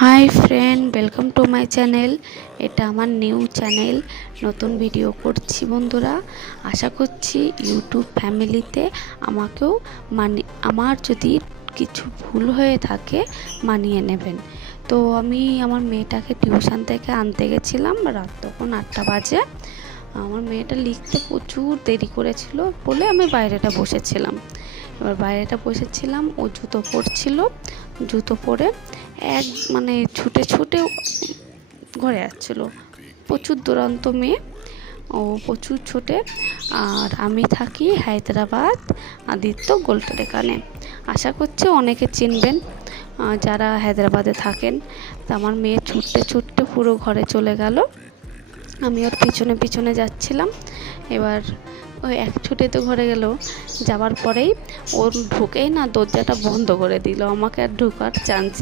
Hi friend, welcome to my channel. এটা আমার new channel, নতুন ভিডিও করছি বন্ধুরা। আশা করছি ইউটিউব ফ্যামিলিতে আমাকেও আমার যদি কিছু ভুল হয়ে থাকে মানিয়ে নেবেন। তো আমি আমার মেয়েটাকে টিউশন থেকে আনতে গেছিলাম, রাত তখন 8টা বাজে। আমার মেয়েটা লিখতে প্রচুর দেরি করেছিল বলে আমি বাইরেটা বসেছিলাম। এবার বাইরেটা বসেছিলাম, ও জুতো পরছিল, জুতো পরে ছুটে ছুটে ঘরে যাচ্ছিল। প্রচুর দুরন্ত মেয়ে, ও প্রচুর ছোটে। আর আমি থাকি হায়দ্রাবাদ, আদিত্য গোল্ডের এখানে। আশা করছি অনেকে চিনবেন যারা হায়দ্রাবাদে থাকেন। তা আমার মেয়ে ছুটতে ছুটতে পুরো ঘরে চলে গেল, আমি ওর পিছনে পিছনে যাচ্ছিলাম। এবার ওই এক ছুটে তো ঘরে গেল, যাওয়ার পরেই ওর ঢুকেই না দরজাটা বন্ধ করে দিল, আমাকে আর ঢোকার চান্স